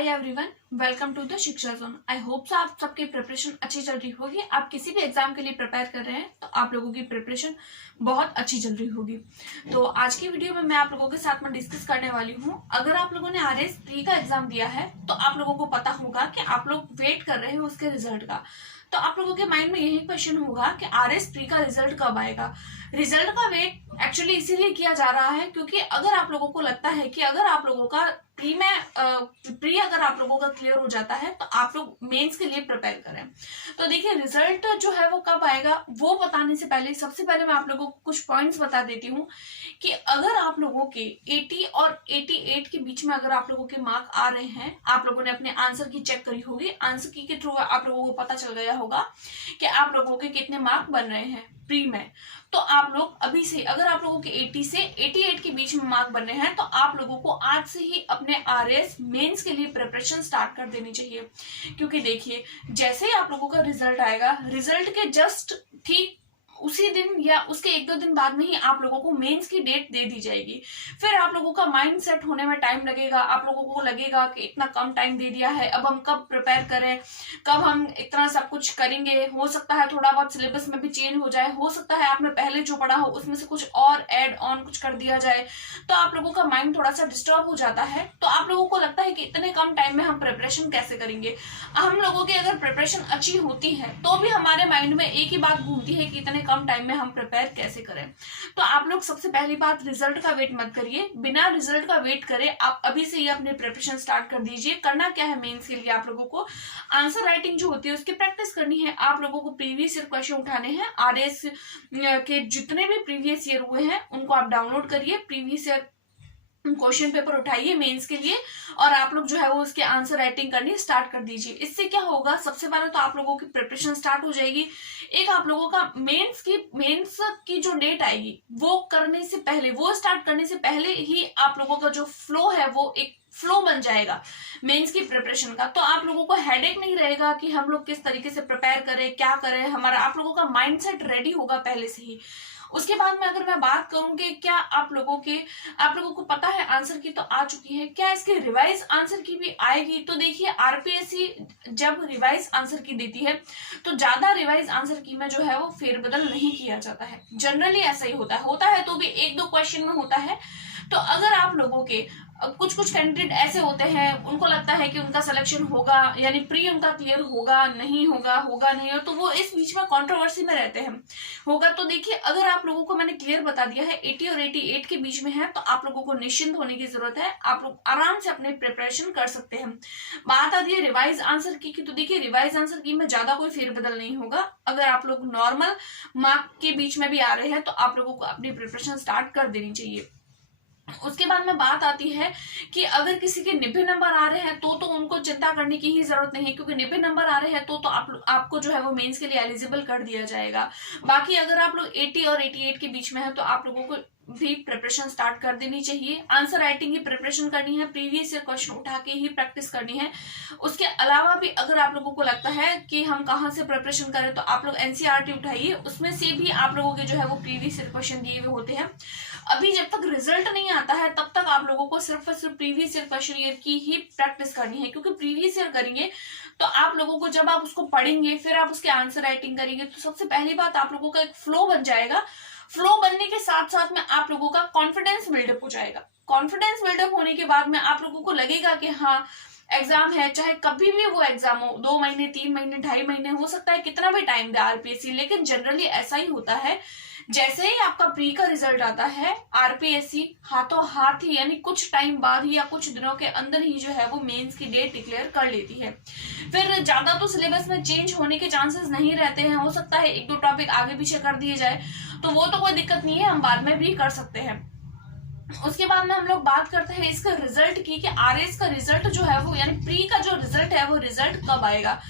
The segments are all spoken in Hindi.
Hi everyone, welcome to the Shiksha zone. I hope so आप सबकी प्रिपरेशन अच्छी चल रही होगी। आप किसी भी एग्जाम के लिए प्रिपेयर कर रहे हैं तो आप लोगों की प्रिपरेशन बहुत अच्छी चल रही होगी। तो आज की वीडियो में मैं आप लोगों के साथ में डिस्कस करने वाली हूँ। अगर आप लोगों ने आरएस प्री का एग्जाम दिया है तो आप लोगों को पता होगा कि आप लोग वेट कर रहे हैं उसके रिजल्ट का। तो आप लोगों के माइंड में यही क्वेश्चन होगा कि आरएस प्री का रिजल्ट कब आएगा। रिजल्ट का वेट एक्चुअली इसीलिए किया जा रहा है क्योंकि अगर आप लोगों को लगता है कि अगर आप लोगों का प्री अगर आप लोगों का क्लियर हो जाता है तो आप लोग मेंस के लिए प्रिपेयर करें। तो देखिए, रिजल्ट जो है वो कब आएगा वो बताने से पहले सबसे पहले मैं आप लोगों को कुछ पॉइंट्स बता देती हूँ कि अगर आप लोगों के 80 और 88 के बीच में अगर आप लोगों के मार्क आ रहे हैं, आप लोगों ने अपने आंसर की चेक करी होगी, आंसर की के थ्रू आप लोगों को पता चल गया होगा कि आप लोगों के कितने मार्क बन रहे हैं प्री में। तो आप लोग अभी से, अगर आप लोगों के 80 से 88 के बीच में मार्क बन रहे हैं तो आप लोगों को आज से ही अपने आरएस मेंस के लिए प्रिपरेशन स्टार्ट कर देनी चाहिए। क्योंकि देखिए, जैसे ही आप लोगों का रिजल्ट आएगा, रिजल्ट के जस्ट ठीक उसी दिन या उसके 1-2 दिन बाद में ही आप लोगों को मेंस की डेट दे दी जाएगी। फिर आप लोगों का माइंड सेट होने में टाइम लगेगा। आप लोगों को लगेगा कि इतना कम टाइम दे दिया है, अब हम कब प्रिपेयर करें, कब हम इतना सब कुछ करेंगे। हो सकता है थोड़ा बहुत सिलेबस में भी चेंज हो जाए, हो सकता है आपने पहले जो पढ़ा हो उसमें से कुछ और एड ऑन कुछ कर दिया जाए। तो आप लोगों का माइंड थोड़ा सा डिस्टर्ब हो जाता है। तो आप लोगों को लगता है कि इतने कम टाइम में हम प्रिपरेशन कैसे करेंगे। हम लोगों की अगर प्रिपरेशन अच्छी होती है तो भी हमारे माइंड में एक ही बात घूमती है कि इतने कम टाइम में हम प्रिपेयर कैसे करें। तो आप लोग सबसे पहली बात, रिजल्ट का वेट मत करिए। बिना रिजल्ट का वेट करे आप अभी से ही अपने प्रिपरेशन स्टार्ट कर दीजिए। करना क्या है, मेंस के लिए आप लोगों को आंसर राइटिंग जो होती है उसकी प्रैक्टिस करनी है। आप लोगों को प्रीवियस ईयर क्वेश्चन उठाने हैं। आरएस के जितने भी प्रीवियस ईयर हुए हैं उनको आप डाउनलोड करिए, प्रीवियस ईयर क्वेश्चन पेपर उठाइए मेंस के लिए, और आप लोग जो है वो उसके आंसर राइटिंग करनी स्टार्ट कर दीजिए। इससे क्या होगा, सबसे पहले तो आप लोगों की प्रिपरेशन स्टार्ट हो जाएगी। एक आप लोगों का मेंस की जो डेट आएगी वो करने से पहले, वो स्टार्ट करने से पहले ही आप लोगों का जो फ्लो है वो एक फ्लो बन जाएगा मेंस की प्रिपरेशन का। तो आप लोगों को हेडेक नहीं रहेगा कि हम लोग किस तरीके से प्रिपेयर करें, क्या करें। हमारा आप लोगों का माइंडसेट रेडी होगा पहले से ही। उसके बाद में अगर मैं बात करूं कि क्या आप लोगों को पता है आंसर की तो आ चुकी है, क्या इसके रिवाइज आंसर की भी आएगी। तो देखिए, आरपीएससी जब रिवाइज आंसर की देती है तो ज्यादा रिवाइज आंसर की में जो है वो फेरबदल नहीं किया जाता है। जनरली ऐसा ही होता है तो भी 1-2 क्वेश्चन में होता है। तो अगर आप लोगों के कुछ कैंडिडेट ऐसे होते हैं, उनको लगता है कि उनका सिलेक्शन होगा, यानी प्री उनका क्लियर होगा नहीं होगा, होगा नहीं हो, तो वो इस बीच में कंट्रोवर्सी में रहते हैं। होगा तो देखिए, अगर आप लोगों को मैंने क्लियर बता दिया है 80 और 88 के बीच में है तो आप लोगों को निश्चिंत होने की जरूरत है। आप लोग आराम से अपने प्रिपरेशन कर सकते हैं। बात आती है रिवाइज आंसर की, तो देखिए रिवाइज आंसर की में ज्यादा कोई फेरबदल नहीं होगा। अगर आप लोग नॉर्मल मार्क के बीच में भी आ रहे हैं तो आप लोगों को अपनी प्रिपरेशन स्टार्ट कर देनी चाहिए। उसके बाद में बात आती है कि अगर किसी के 90 नंबर आ रहे हैं तो उनको चिंता करने की ही जरूरत नहीं है, क्योंकि 90 नंबर आ रहे हैं तो आपको जो है वो मेंस के लिए एलिजिबल कर दिया जाएगा। बाकी अगर आप लोग 80 और 88 के बीच में है तो आप लोगों को भी प्रिपरेशन स्टार्ट कर देनी चाहिए। आंसर राइटिंग की प्रिपरेशन करनी है, प्रीवियस ईयर क्वेश्चन उठा के ही प्रैक्टिस करनी है। उसके अलावा भी अगर आप लोगों को लगता है कि हम कहाँ से प्रिपरेशन करें तो आप लोग एनसीईआरटी उठाइए, उसमें से भी आप लोगों के जो है वो प्रीवियस ईयर क्वेश्चन दिए हुए होते हैं। अभी जब तक रिजल्ट नहीं आता है तब तक आप लोगों को सिर्फ और सिर्फ प्रीवियस ईयर क्वेश्चन ईयर की ही प्रैक्टिस करनी है, क्योंकि प्रीवियस ईयर करेंगे तो आप लोगों को जब आप उसको पढ़ेंगे फिर आप उसके आंसर राइटिंग करेंगे तो सबसे पहली बात आप लोगों का एक फ्लो बन जाएगा। फ्लो बनने के साथ साथ में आप लोगों का कॉन्फिडेंस बिल्डअप हो जाएगा। कॉन्फिडेंस बिल्डअप होने के बाद में आप लोगों को लगेगा कि हाँ, एग्जाम है, चाहे कभी भी वो एग्जाम हो, 2 महीने 3 महीने 2.5 महीने, हो सकता है कितना भी टाइम दे आरपीएससी, लेकिन जनरली ऐसा ही होता है। जैसे ही आपका प्री का रिजल्ट आता है, आरपीएससी हाथों हाथ ही, यानी कुछ टाइम बाद ही या कुछ दिनों के अंदर ही जो है वो मेंस की डेट डिक्लेयर कर लेती है। फिर ज्यादा तो सिलेबस में चेंज होने के चांसेस नहीं रहते हैं। हो सकता है 1-2 टॉपिक आगे पीछे कर दिए जाए, तो वो तो कोई दिक्कत नहीं है, हम बाद में भी कर सकते हैं। उसके बाद में हम लोग बात करते हैं इसका रिजल्ट की, कि आरएस का रिजल्ट जो है वो, यानी प्री का जो रिजल्ट है वो रिजल्ट कब आएगा।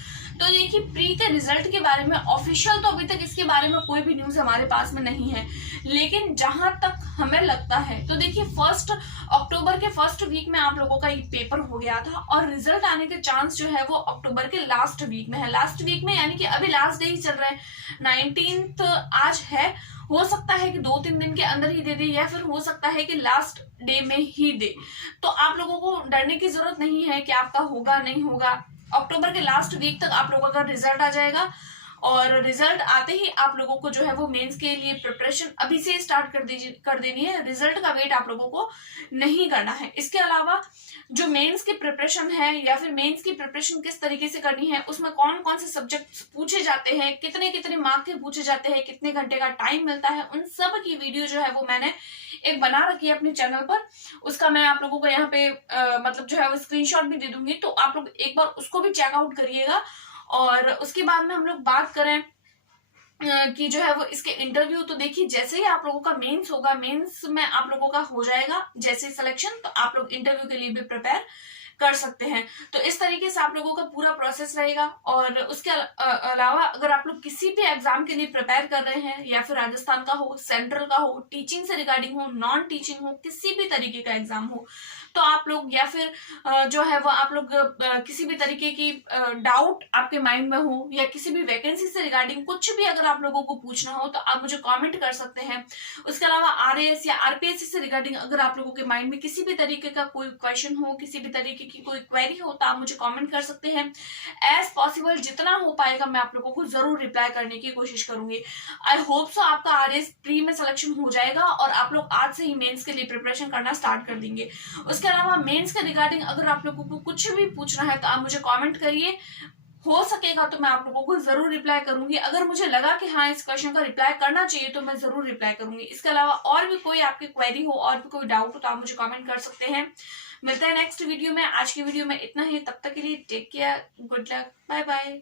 तो देखिए प्री के रिजल्ट के बारे में ऑफिशियल तो अभी तक इसके बारे में कोई भी न्यूज हमारे पास में नहीं है, लेकिन जहां तक हमें लगता है तो देखिए 1 अक्टूबर के फर्स्ट वीक में आप लोगों का ये पेपर हो गया था और रिजल्ट आने के चांस जो है वो अक्टूबर के लास्ट वीक में है। लास्ट वीक में यानी कि अभी लास्ट डे ही चल रहा है, 19 आज है। हो सकता है कि 2-3 दिन के अंदर ही दे दे या फिर हो सकता है कि लास्ट डे में ही दे। तो आप लोगों को डरने की जरूरत नहीं है कि आपका होगा नहीं होगा। अक्टूबर के लास्ट वीक तक आप लोगों का रिजल्ट आ जाएगा और रिजल्ट आते ही आप लोगों को जो है वो मेंस के लिए प्रिपरेशन अभी से स्टार्ट कर देनी है। रिजल्ट का वेट आप लोगों को नहीं करना है। इसके अलावा जो मेंस की प्रिपरेशन है या फिर मेंस की प्रिपरेशन किस तरीके से करनी है, उसमें कौन कौन से सब्जेक्ट्स पूछे जाते हैं, कितने कितने मार्क के पूछे जाते हैं, कितने घंटे का टाइम मिलता है, उन सब की वीडियो जो है वो मैंने एक बना रखी है अपने चैनल पर। उसका मैं आप लोगों को यहाँ पे मतलब जो है वो स्क्रीनशॉट भी दे दूंगी, तो आप लोग एक बार उसको भी चेकआउट करिएगा। और उसके बाद में हम लोग बात करें कि जो है वो इसके इंटरव्यू, तो देखिए जैसे ही आप लोगों का मेंस होगा, मेंस में आप लोगों का हो जाएगा जैसे सिलेक्शन, तो आप लोग इंटरव्यू के लिए भी प्रिपेयर कर सकते हैं। तो इस तरीके से आप लोगों का पूरा प्रोसेस रहेगा। और उसके अलावा अगर आप लोग किसी भी एग्जाम के लिए प्रिपेयर कर रहे हैं, या फिर राजस्थान का हो, सेंट्रल का हो, टीचिंग से रिगार्डिंग हो, नॉन टीचिंग हो, किसी भी तरीके का एग्जाम हो, तो आप लोग या फिर जो है वो आप लोग किसी भी तरीके की डाउट आपके माइंड में हो या किसी भी वैकेंसी से रिगार्डिंग कुछ भी अगर आप लोगों को पूछना हो तो आप मुझे कमेंट कर सकते हैं। उसके अलावा आरएएस या आरपीएससी से रिगार्डिंग अगर आप लोगों के माइंड में किसी भी तरीके का कोई क्वेश्चन हो, किसी भी तरीके की कोई क्वेरी हो, तो आप मुझे कमेंट कर सकते हैं। एज पॉसिबल जितना हो पाएगा मैं आप लोगों को जरूर रिप्लाई करने की कोशिश करूंगी। आई होप सो आपका आरएएस प्री में सिलेक्शन हो जाएगा और आप लोग आज से ही मेंस के लिए प्रिपरेशन करना स्टार्ट कर देंगे। उसके अलावा मेंस के रिगार्डिंग अगर आप लोगों को कुछ भी पूछना है तो आप मुझे कमेंट करिए, हो सकेगा तो मैं आप लोगों को जरूर रिप्लाई करूंगी। अगर मुझे लगा कि हाँ इस क्वेश्चन का रिप्लाई करना चाहिए तो मैं जरूर रिप्लाई करूंगी। इसके अलावा और भी कोई आपकी क्वेरी हो और भी कोई डाउट हो तो आप मुझे कमेंट कर सकते हैं। मिलते हैं नेक्स्ट वीडियो में। आज की वीडियो में इतना ही, तब तक के लिए take care, good luck, bye bye.